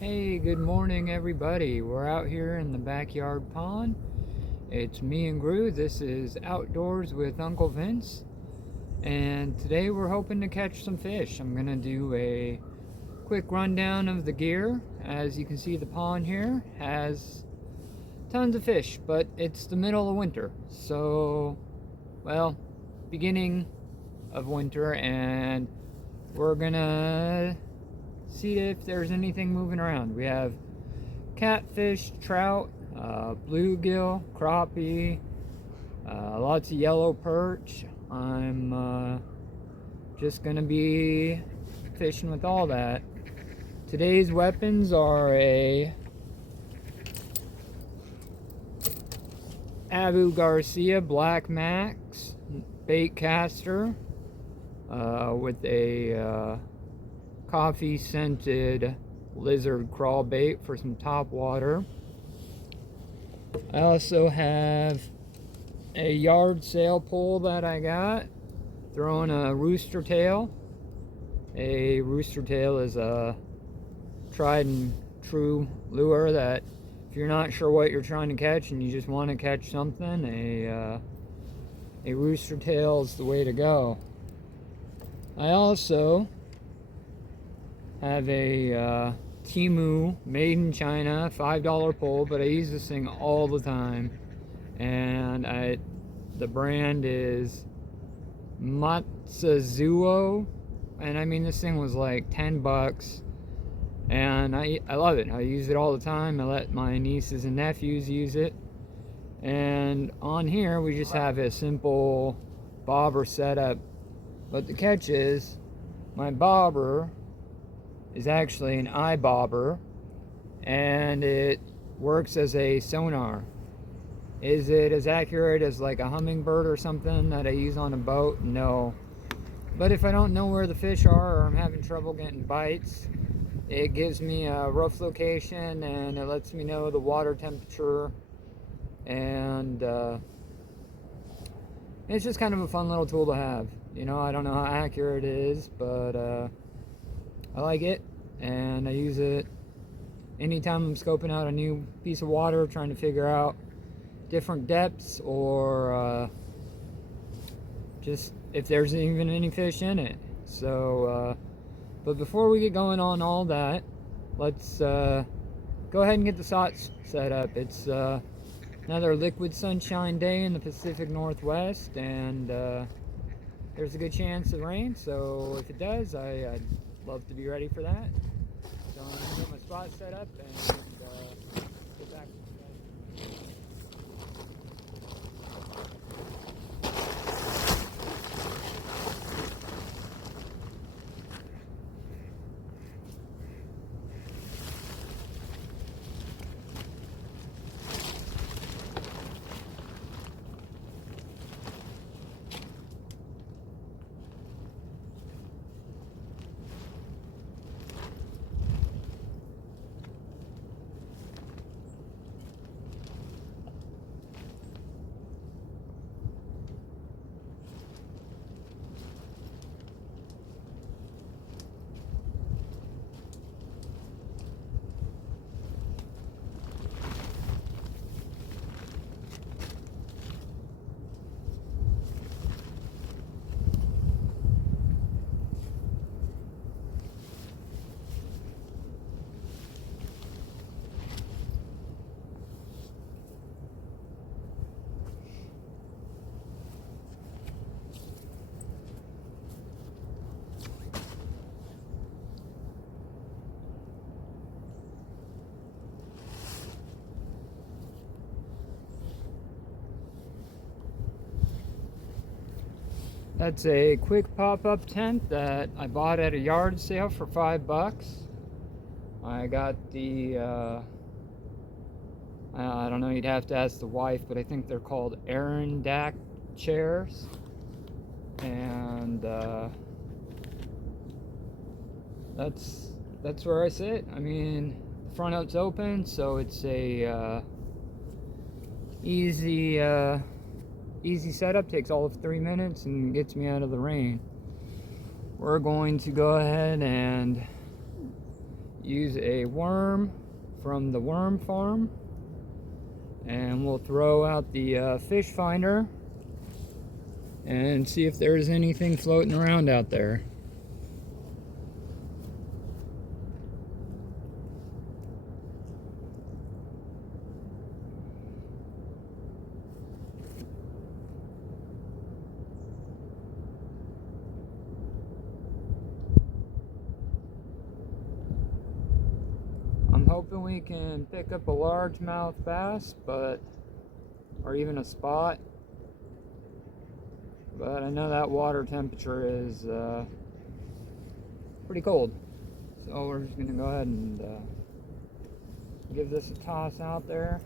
Hey, good morning, everybody. We're out here in the backyard pond. It's me and Gru. This is Outdoors with Uncle Vince. And today we're hoping to catch some fish. I'm going to do a quick rundown of the gear. As you can see, the pond here has tons of fish, but it's the middle of winter. So, well, beginning of winter, and we're going to see if there's anything moving around. We have catfish, trout, bluegill, crappie, lots of yellow perch. I'm just gonna be fishing with all that. Today's weapons are a Abu Garcia Black Max bait caster with a coffee scented lizard crawl bait for some top water. I also have a yard sail pole that I got, throwing a rooster tail. A rooster tail is a tried and true lure that if you're not sure what you're trying to catch and you just want to catch something, a rooster tail is the way to go. I also have a Timu made in China $5 pole, but I use this thing all the time, and the brand is Matsuzuo, and I mean this thing was like 10 bucks, and I love it. I use it all the time. I let my nieces and nephews use it. And on here we just have a simple bobber setup, but the catch is my bobber is actually an eye bobber, and it works as a sonar. Is it as accurate as like a hummingbird or something that I use on a boat? No. But if I don't know where the fish are, or I'm having trouble getting bites, it gives me a rough location and it lets me know the water temperature, and it's just kind of a fun little tool to have. You know, I don't know how accurate it is, but I like it, and I use it anytime I'm scoping out a new piece of water, trying to figure out different depths, or just if there's even any fish in it. So, but before we get going on all that, let's go ahead and get the SOTs set up. It's another liquid sunshine day in the Pacific Northwest, and there's a good chance of rain, so if it does, I'd love to be ready for that. So I'm going to get my spot set up and get back to you guys. That's a quick pop-up tent that I bought at a yard sale for $5. I got the, I don't know, you'd have to ask the wife, but I think they're called Aaron Dack chairs. And that's where I sit. I mean, the front out's open, so it's a easy setup. Takes all of 3 minutes and gets me out of the rain. We're going to go ahead and use a worm from the worm farm, and we'll throw out the fish finder and see if there's anything floating around out there. I'm hoping we can pick up a largemouth bass, or even a spot. But I know that water temperature is pretty cold. So we're just gonna go ahead and give this a toss out there.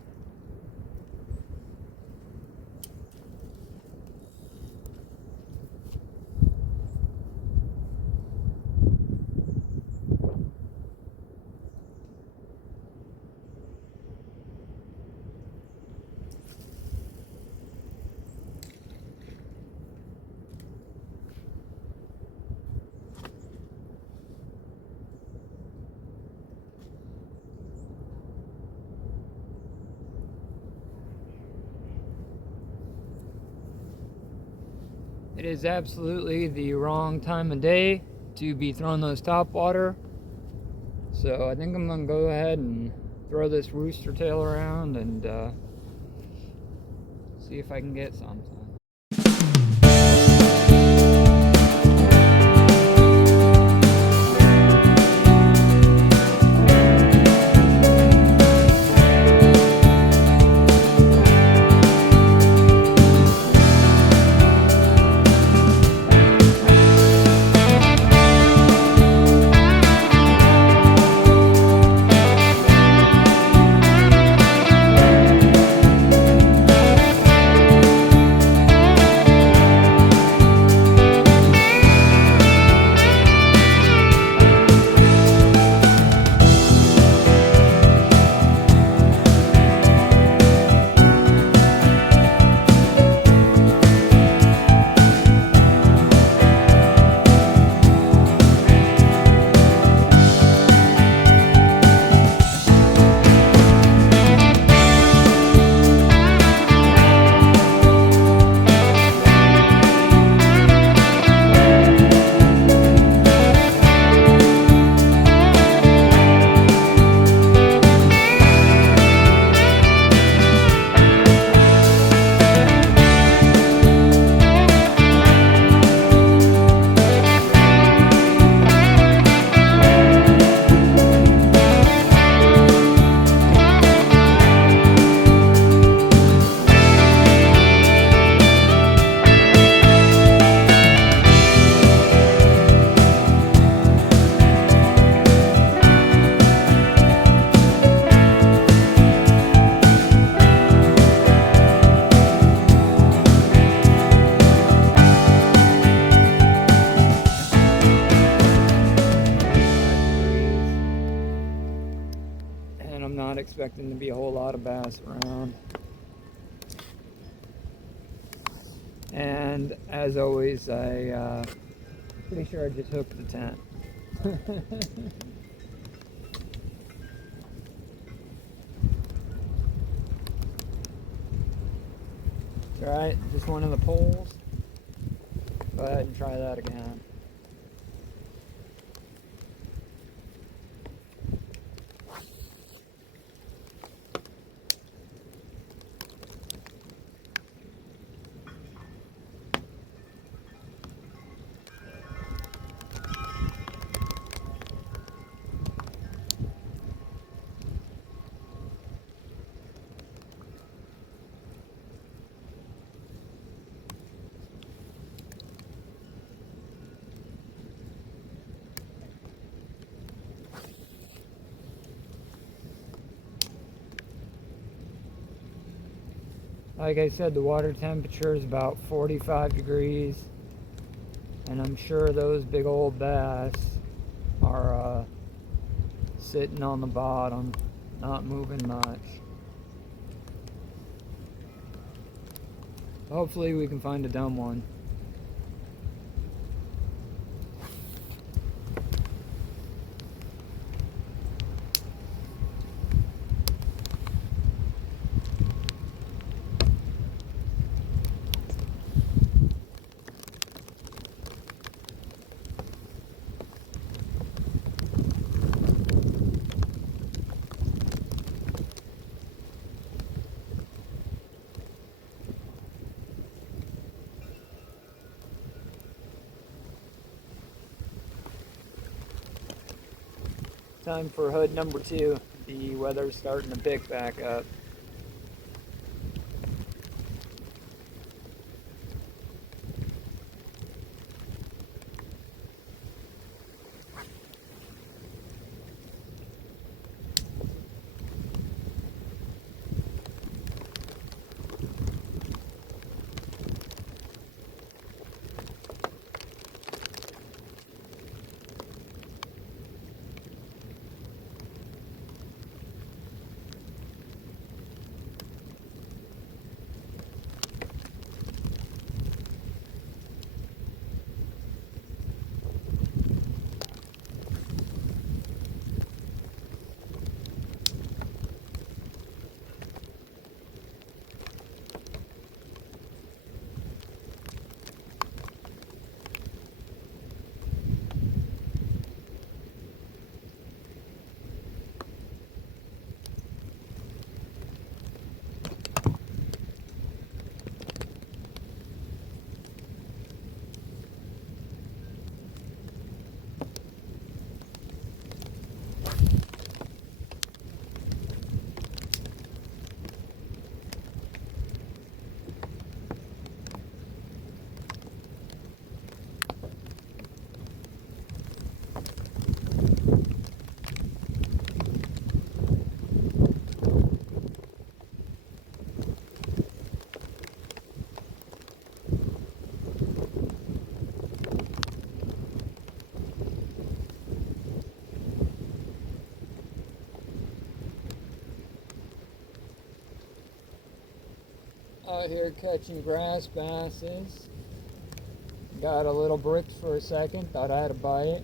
It is absolutely the wrong time of day to be throwing those top water. So I think I'm gonna go ahead and throw this rooster tail around and see if I can get something. I'm not expecting to be a whole lot of bass around. And as always, pretty sure I just hooked the tent. Alright, just one of the poles. Go ahead and try that again. Like I said, the water temperature is about 45 degrees, and I'm sure those big old bass are sitting on the bottom, not moving much. Hopefully we can find a dumb one. Time for hood number 2. The weather's starting to pick back up. Out here catching grass basses. Got a little bricked for a second, thought I had a bite.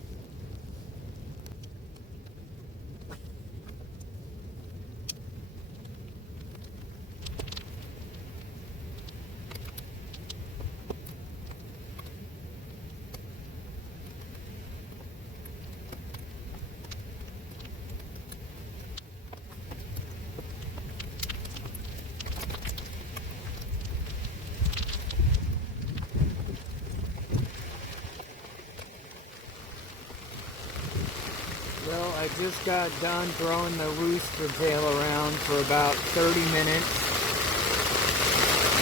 Well, I just got done throwing the rooster tail around for about 30 minutes,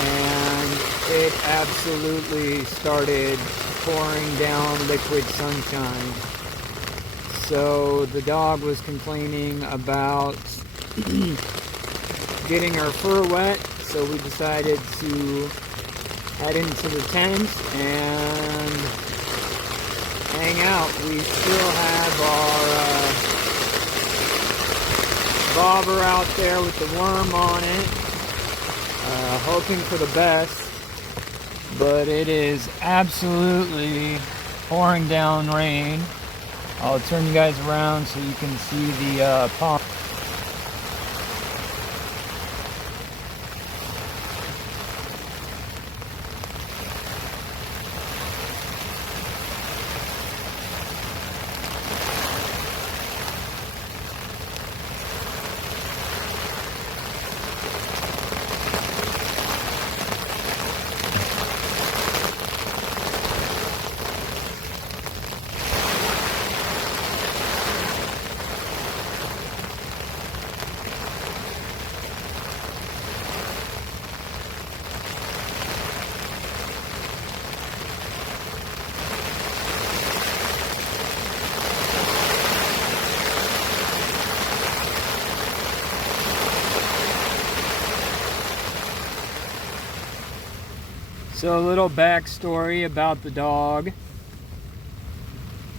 and it absolutely started pouring down liquid sunshine. So the dog was complaining about getting her fur wet, so we decided to head into the tent and hang out. We still have our bobber out there with the worm on it, hoping for the best, but it is absolutely pouring down rain. I'll turn you guys around so you can see the pond. So a little backstory about the dog.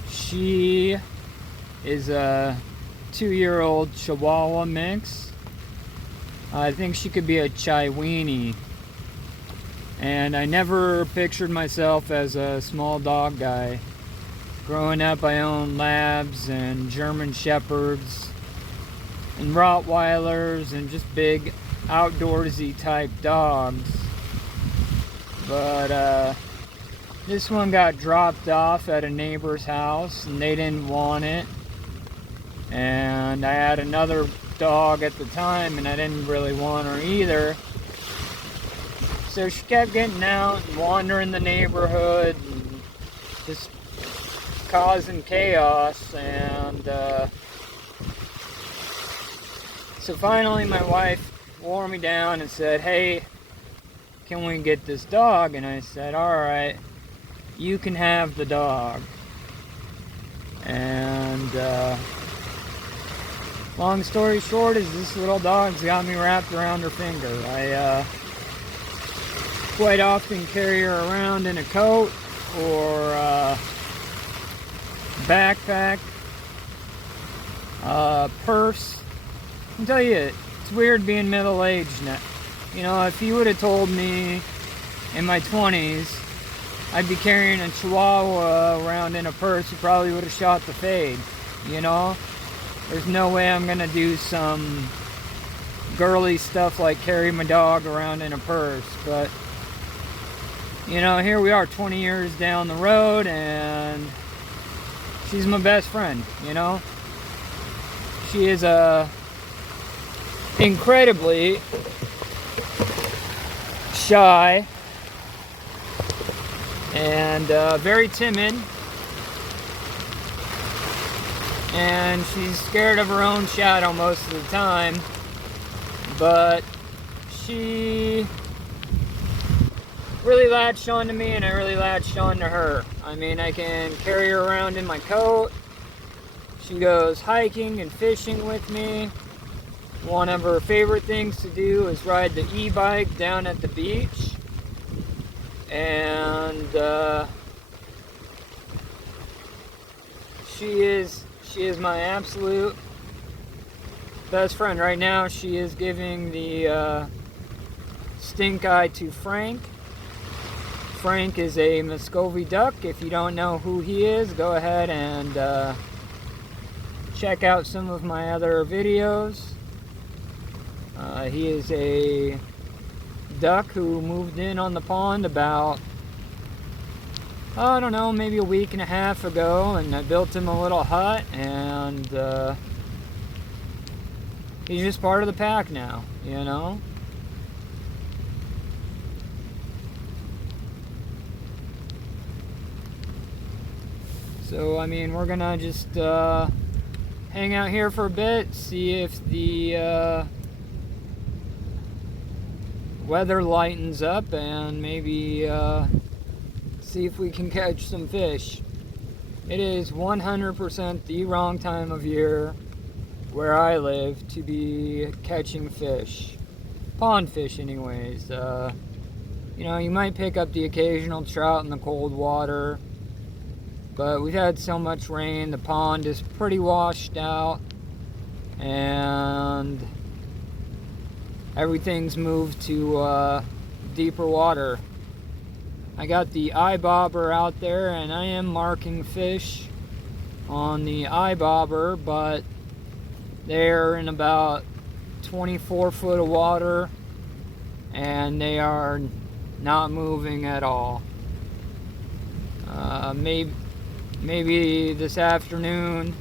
She is a 2-year-old Chihuahua mix. I think she could be a Chiweenie. And I never pictured myself as a small dog guy. Growing up, I owned Labs and German Shepherds and Rottweilers and just big outdoorsy type dogs. But this one got dropped off at a neighbor's house and they didn't want it. And I had another dog at the time and I didn't really want her either. So she kept getting out and wandering the neighborhood and just causing chaos. And So finally my wife wore me down and said, hey, can we get this dog? And I said, alright, you can have the dog. And long story short is this little dog's got me wrapped around her finger. I quite often carry her around in a coat or backpack, purse. I can tell you, it's weird being middle-aged now. You know, if you would have told me in my 20s I'd be carrying a Chihuahua around in a purse, you probably would have shot the fade, you know? There's no way I'm gonna do some girly stuff like carry my dog around in a purse, but you know, here we are 20 years down the road and she's my best friend, you know? She is incredibly shy and very timid, and she's scared of her own shadow most of the time, but she really latched on to me and I really latched on to her. I mean, I can carry her around in my coat. She goes hiking and fishing with me. One of her favorite things to do is ride the e-bike down at the beach. And she is my absolute best friend. Right now she is giving the stink eye to Frank. Frank is a Muscovy duck. If you don't know who he is, go ahead and check out some of my other videos. He is a duck who moved in on the pond about, I don't know, maybe a week and a half ago, and I built him a little hut, and he's just part of the pack now, you know? So, I mean, we're gonna just hang out here for a bit, see if the weather lightens up, and maybe see if we can catch some fish. It is 100% the wrong time of year where I live to be catching fish. Pond fish anyways. You know, you might pick up the occasional trout in the cold water, but we've had so much rain, the pond is pretty washed out, and everything's moved to deeper water. I got the eye bobber out there and I am marking fish on the eye bobber, but they're in about 24 foot of water and they are not moving at all. Maybe this afternoon,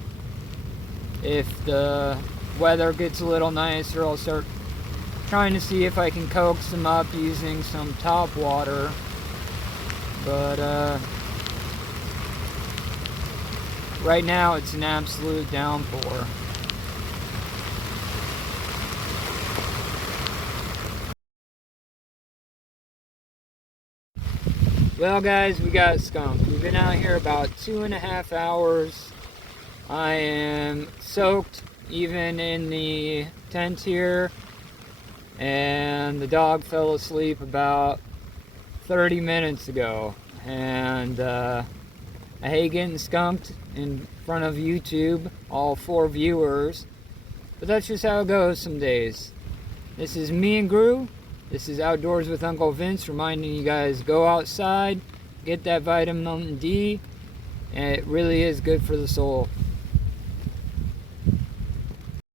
if the weather gets a little nicer, I'll start trying to see if I can coax them up using some top water. But right now it's an absolute downpour. Well guys, we got skunked. We've been out here about 2.5 hours. I am soaked even in the tent here, and the dog fell asleep about 30 minutes ago, and I hate getting skunked in front of YouTube, all 4 viewers, but that's just how it goes some days. This is me and Gru. This is Outdoors with Uncle Vince, reminding you guys, go outside, get that vitamin D, and it really is good for the soul.